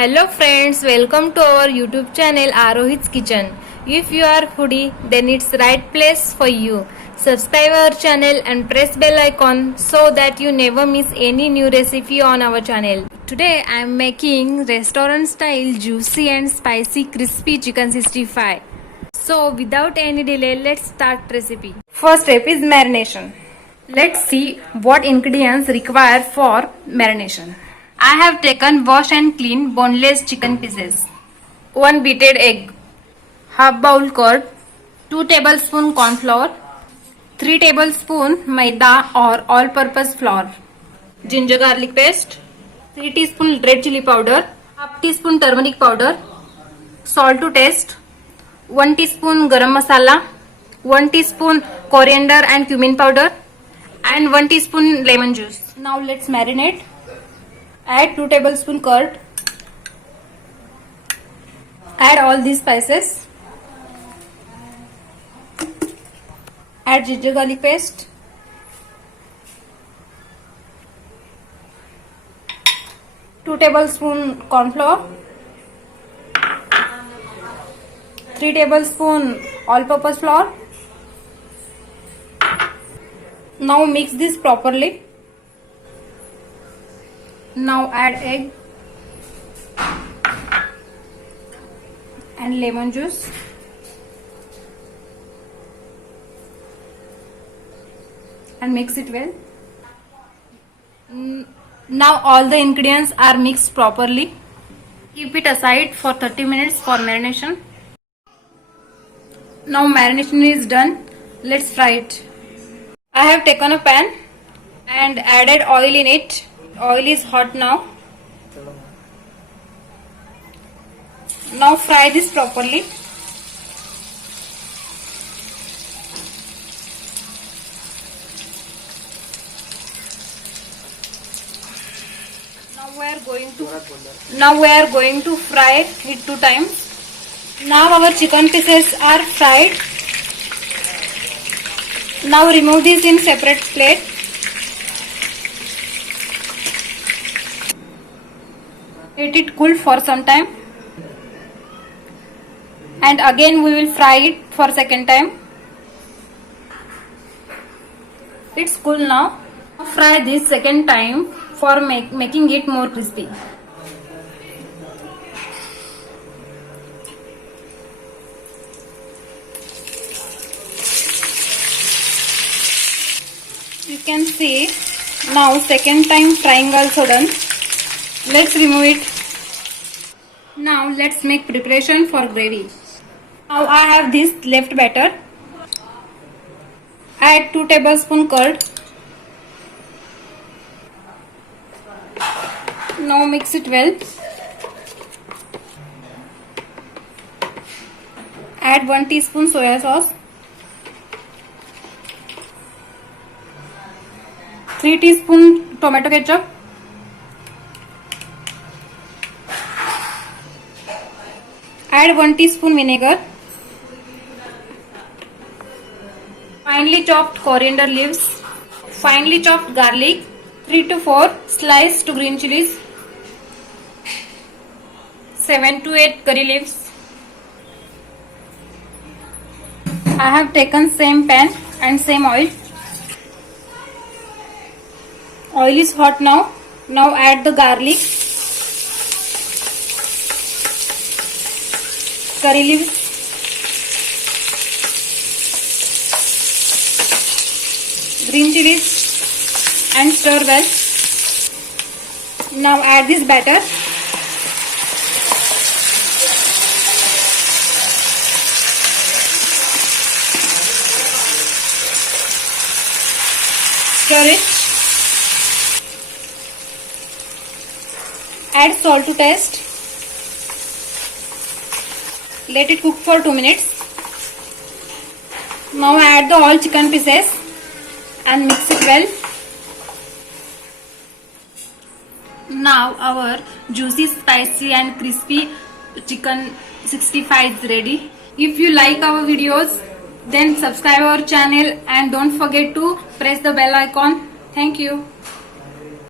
Hello friends, welcome to our YouTube channel Aarohit's Kitchen. If you are foodie, then it's right place for you. Subscribe our channel and press bell icon so that you never miss any new recipe on our channel. Today I am making restaurant style juicy and spicy crispy chicken 65. So without any delay, let's start recipe. First step is marination. Let's see what ingredients required for marination. I have taken wash and clean boneless chicken pieces, 1 beaten egg, half bowl curd, 2 tablespoon corn flour, 3 tablespoon maida or all-purpose flour, ginger garlic paste, 3 teaspoon red chili powder, half teaspoon turmeric powder, salt to taste, 1 teaspoon garam masala, 1 teaspoon coriander and cumin powder, and 1 teaspoon lemon juice. Now let's marinate. Add 2 tablespoon curd. Add all these spices. Add ginger garlic paste. Two tablespoon corn flour. 3 tablespoon all-purpose flour. Now mix this properly. Now add egg and lemon juice. And mix it well. Now all the ingredients are mixed properly. Keep it aside for 30 minutes for marination. Now marination is done. Let's fry it. I have taken a pan and added oil in it. Oil is hot now. Now fry this properly. Now we are going to fry it 2 times. Now our chicken pieces are fried. Now remove this in separate plate. Let it cool for some time. And again we will fry it for second time. It's cool now. Fry this second time for making it more crispy. You can see now second time frying also done. Let's remove it. Now let's make preparation for gravy. Now I have this left batter. Add 2 tablespoon curd. Now mix it well. Add 1 teaspoon soya sauce. 3 teaspoon tomato ketchup. Add 1 teaspoon vinegar. Finely chopped coriander leaves. Finely chopped garlic. 3 to 4 sliced green chilies. 7 to 8 curry leaves. I have taken same pan and same oil. Oil is hot now. Now add the garlic, curry leaves, green chilies and stir well. Now add this batter. Stir it. Add salt to taste. Let it cook for 2 minutes. Now add the all chicken pieces and mix it well. Now our juicy, spicy and crispy chicken 65 is ready. If you like our videos, then subscribe our channel and don't forget to press the bell icon. Thank you.